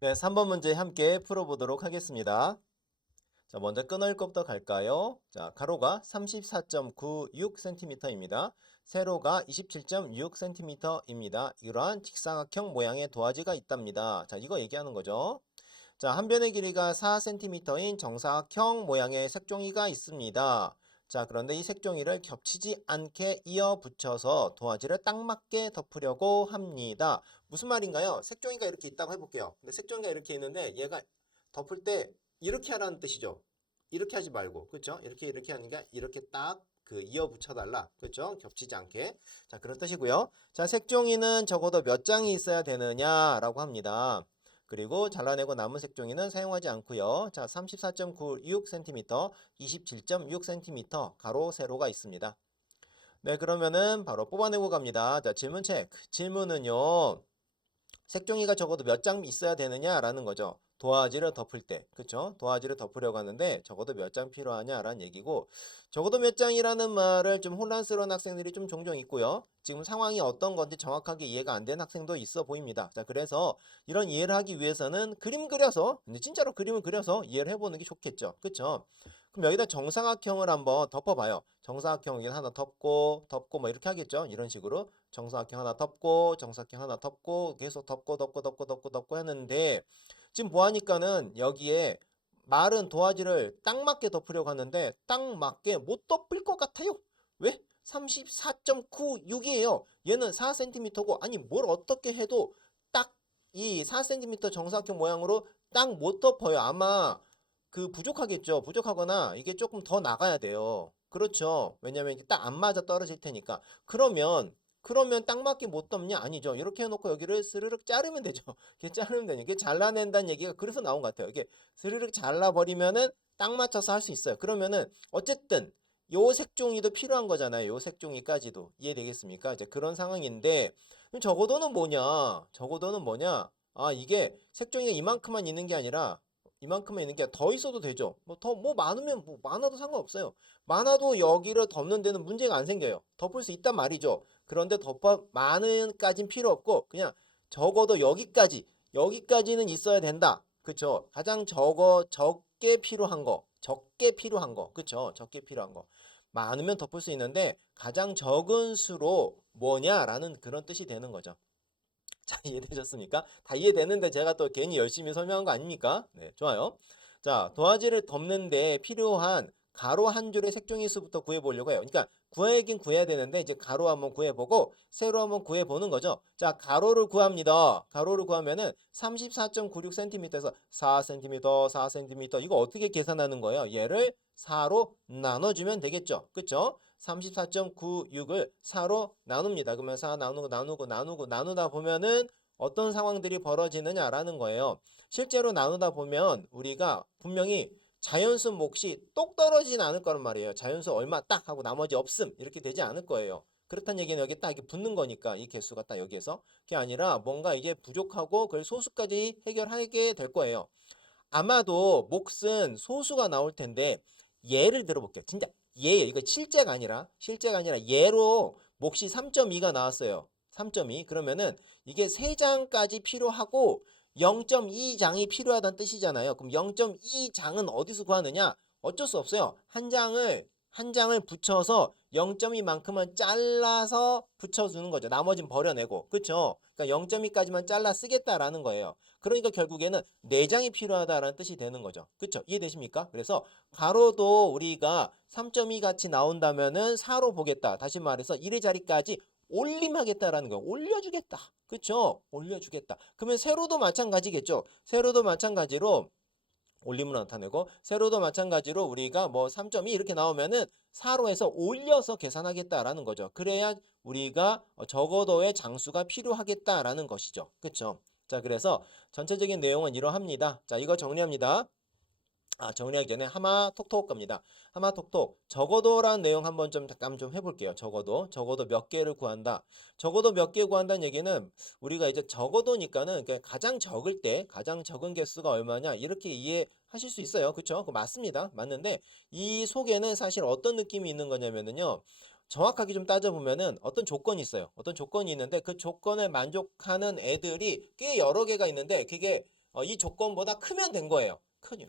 네, 3번 문제 함께 풀어보도록 하겠습니다. 자, 먼저 끊을 것부터 갈까요? 자, 가로가 34.96cm입니다. 세로가 27.6cm입니다. 이러한 직사각형 모양의 도화지가 있답니다. 자, 이거 얘기하는 거죠. 자, 한 변의 길이가 4cm인 정사각형 모양의 색종이가 있습니다. 자, 그런데 이 색종이를 겹치지 않게 이어 붙여서 도화지를 딱 맞게 덮으려고 합니다. 무슨 말인가요? 색종이가 이렇게 있다고 해볼게요. 근데 색종이가 이렇게 있는데 얘가 덮을 때 이렇게 하라는 뜻이죠. 이렇게 하지 말고, 그렇죠? 이렇게 하는 게 이렇게 딱 이어 붙여달라. 그렇죠? 겹치지 않게. 자, 그런 뜻이고요. 자, 색종이는 적어도 몇 장이 있어야 되느냐라고 합니다. 그리고 잘라내고 남은 색종이는 사용하지 않고요. 자, 34.96cm, 27.6cm 가로 세로가 있습니다. 네, 그러면은 바로 뽑아내고 갑니다. 자, 질문 체크. 질문은요. 색종이가 적어도 몇 장 있어야 되느냐라는 거죠. 도화지를 덮을 때. 그쵸? 도화지를 덮으려고 하는데 적어도 몇 장 필요하냐라는 얘기고 적어도 몇 장이라는 말을 좀 혼란스러운 학생들이 좀 종종 있고요. 지금 상황이 어떤 건지 정확하게 이해가 안 된 학생도 있어 보입니다. 자, 그래서 이런 이해를 하기 위해서는 그림 그려서 근데 진짜로 그림을 그려서 이해를 해보는 게 좋겠죠. 그쵸? 그럼 여기다 정사각형을 한번 덮어봐요. 정사각형 여기 하나 덮고 뭐 이렇게 하겠죠. 이런 식으로 정사각형 하나 덮고 정사각형 하나 덮고 계속 덮고 했는데 지금 보아니까는 여기에 마른 도화지를 딱 맞게 덮으려고 하는데 딱 맞게 못 덮을 것 같아요. 왜? 34.96이에요. 얘는 4cm고 아니 뭘 어떻게 해도 딱 이 4cm 정사각형 모양으로 딱 못 덮어요. 아마 부족하겠죠. 부족하거나 이게 조금 더 나가야 돼요. 그렇죠. 왜냐면 이게 딱 안 맞아 떨어질 테니까. 그러면 딱 맞게 못 덮냐? 아니죠. 이렇게 해놓고 여기를 스르륵 자르면 되죠. 이게 자르면 되냐. 이게 잘라낸다는 얘기가 그래서 나온 것 같아요. 이게 스르륵 잘라버리면은 딱 맞춰서 할 수 있어요. 그러면은 어쨌든 요 색종이도 필요한 거잖아요. 요 색종이까지도. 이해되겠습니까? 이제 그런 상황인데 그럼 적어도는 뭐냐? 아, 이게 색종이가 이만큼만 있는 게 아니라 이만큼만 있는 게 더 있어도 되죠. 뭐 많으면 뭐 많아도 상관없어요. 많아도 여기를 덮는 데는 문제가 안 생겨요. 덮을 수 있단 말이죠. 그런데 덮어 많은까진 필요 없고 그냥 적어도 여기까지는 있어야 된다. 그쵸? 가장 적게 필요한 거, 그쵸? 적게 필요한 거. 많으면 덮을 수 있는데 가장 적은 수로 뭐냐라는 그런 뜻이 되는 거죠. 자, 이해되셨습니까? 다 이해되는데 제가 또 괜히 열심히 설명한 거 아닙니까? 네, 좋아요. 자, 도화지를 덮는데 필요한 가로 한 줄의 색종이 수부터 구해보려고 해요. 그러니까 구하긴 구해야 되는데 이제 가로 한번 구해보고 세로 한번 구해보는 거죠. 자, 가로를 구합니다. 가로를 구하면은 34.96cm에서 4cm, 4cm 이거 어떻게 계산하는 거예요? 얘를 4로 나눠주면 되겠죠. 그쵸? 34.96을 4로 나눕니다. 그러면 4 나누다 보면은 어떤 상황들이 벌어지느냐라는 거예요. 실제로 나누다 보면 우리가 분명히 자연수 몫이 똑 떨어지진 않을 거란 말이에요. 자연수 얼마 딱 하고 나머지 없음 이렇게 되지 않을 거예요. 그렇다는 얘기는 여기 딱 이렇게 붙는 거니까 이 개수가 딱 여기에서 그게 아니라 뭔가 이제 부족하고 그걸 소수까지 해결하게 될 거예요. 아마도 몫은 소수가 나올 텐데 예를 들어볼게요. 진짜 예예요. 이거 실제가 아니라 예로 몫이 3.2가 나왔어요. 3.2 그러면은 이게 3장까지 필요하고 0.2장이 필요하다는 뜻이잖아요. 그럼 0.2장은 어디서 구하느냐? 어쩔 수 없어요. 한 장을 붙여서 0.2만큼은 잘라서 붙여주는 거죠. 나머지는 버려내고. 그쵸? 그러니까 0.2까지만 잘라 쓰겠다라는 거예요. 그러니까 결국에는 4장이 필요하다라는 뜻이 되는 거죠. 그쵸? 이해되십니까? 그래서 가로도 우리가 3.2 같이 나온다면은 4로 보겠다. 다시 말해서 1의 자리까지 올림하겠다라는 거예요. 올려주겠다. 그쵸? 올려주겠다. 그러면 세로도 마찬가지겠죠? 세로도 마찬가지로 올림으로 나타내고 세로도 마찬가지로 우리가 뭐 3.2 이렇게 나오면은 4로 해서 올려서 계산하겠다라는 거죠. 그래야 우리가 적어도의 장수가 필요하겠다라는 것이죠. 그쵸? 자, 그래서 전체적인 내용은 이러합니다. 자, 이거 정리합니다. 정리하기 전에 하마 톡톡 갑니다. 하마 톡톡. 적어도라는 내용 한번 좀 잠깐 좀 해볼게요. 적어도 몇 개를 구한다. 적어도 몇 개 구한다는 얘기는 우리가 이제 적어도니까는 그러니까 가장 적을 때 가장 적은 개수가 얼마냐 이렇게 이해하실 수 있어요. 그쵸? 그 맞습니다. 맞는데 이 속에는 사실 어떤 느낌이 있는 거냐면은요. 정확하게 좀 따져보면은 어떤 조건이 있어요. 어떤 조건이 있는데 그 조건을 만족하는 애들이 꽤 여러 개가 있는데 그게 이 조건보다 크면 된 거예요.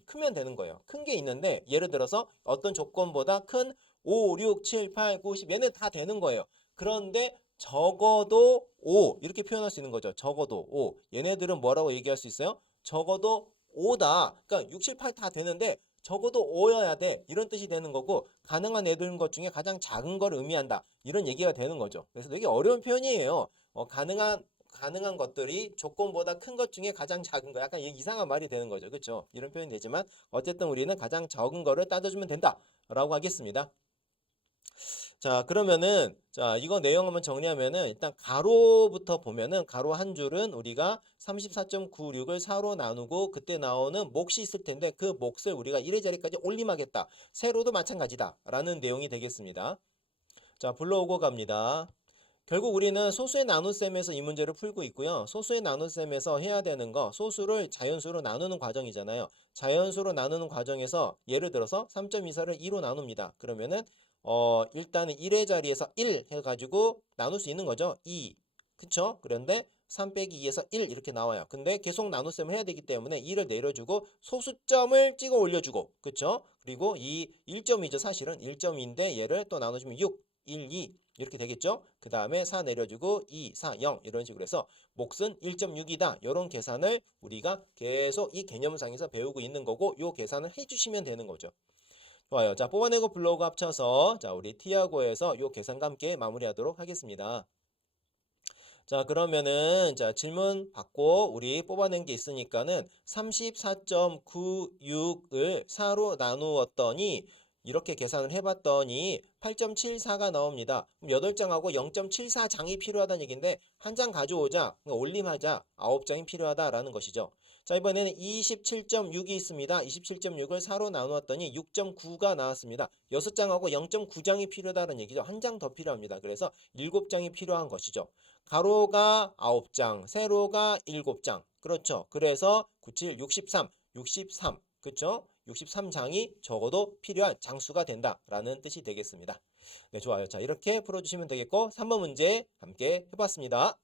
크면 되는 거예요. 큰 게 있는데 예를 들어서 어떤 조건보다 큰 5, 6, 7, 8, 9, 10 얘네 다 되는 거예요. 그런데 적어도 5 이렇게 표현할 수 있는 거죠. 적어도 5. 얘네들은 뭐라고 얘기할 수 있어요? 적어도 5다. 그러니까 6, 7, 8 다 되는데 적어도 5여야 돼. 이런 뜻이 되는 거고 가능한 애들인 것 중에 가장 작은 걸 의미한다. 이런 얘기가 되는 거죠. 그래서 되게 어려운 표현이에요. 가능한 것들이 조건보다 큰 것 중에 가장 작은 거. 약간 이상한 말이 되는 거죠. 그렇죠? 이런 표현이 되지만 어쨌든 우리는 가장 적은 거를 따져주면 된다라고 하겠습니다. 자, 그러면은 자, 이거 내용 한번 정리하면은 일단 가로부터 보면은 가로 한 줄은 우리가 34.96을 4로 나누고 그때 나오는 몫이 있을 텐데 그 몫을 우리가 1의 자리까지 올림하겠다. 세로도 마찬가지다라는 내용이 되겠습니다. 자, 불러오고 갑니다. 결국 우리는 소수의 나눗셈에서 이 문제를 풀고 있고요. 소수의 나눗셈에서 해야 되는 거 소수를 자연수로 나누는 과정이잖아요. 자연수로 나누는 과정에서 예를 들어서 3.24를 2로 나눕니다. 그러면은 일단은 1의 자리에서 1 해가지고 나눌 수 있는 거죠. 2. 그쵸? 그런데 3 빼기 2에서 1 이렇게 나와요. 근데 계속 나눗셈을 해야 되기 때문에 2를 내려주고 소수점을 찍어 올려주고 그쵸? 그리고 이 1점이죠. 사실은 1점인데 얘를 또 나눠주면 6, 1, 2 이렇게 되겠죠? 그 다음에 4 내려주고 2, 4, 0 이런 식으로 해서 몫은 1.6이다. 이런 계산을 우리가 계속 이 개념상에서 배우고 있는 거고 이 계산을 해주시면 되는 거죠. 좋아요. 자, 뽑아내고 불러오고 합쳐서 자 우리 티아고에서 이 계산과 함께 마무리하도록 하겠습니다. 자, 그러면은 자 질문 받고 우리 뽑아낸 게 있으니까는 34.96을 4로 나누었더니 이렇게 계산을 해봤더니 8.74가 나옵니다. 그럼 8장하고 0.74장이 필요하다는 얘기인데 한 장 가져오자, 올림하자, 9장이 필요하다라는 것이죠. 자, 이번에는 27.6이 있습니다. 27.6을 4로 나누었더니 6.9가 나왔습니다. 6장하고 0.9장이 필요하다는 얘기죠. 한 장 더 필요합니다. 그래서 7장이 필요한 것이죠. 가로가 9장, 세로가 7장. 그렇죠. 그래서 97, 63. 그렇죠? 63장이 적어도 필요한 장수가 된다라는 뜻이 되겠습니다. 네, 좋아요. 자, 이렇게 풀어주시면 되겠고 3번 문제 함께 해봤습니다.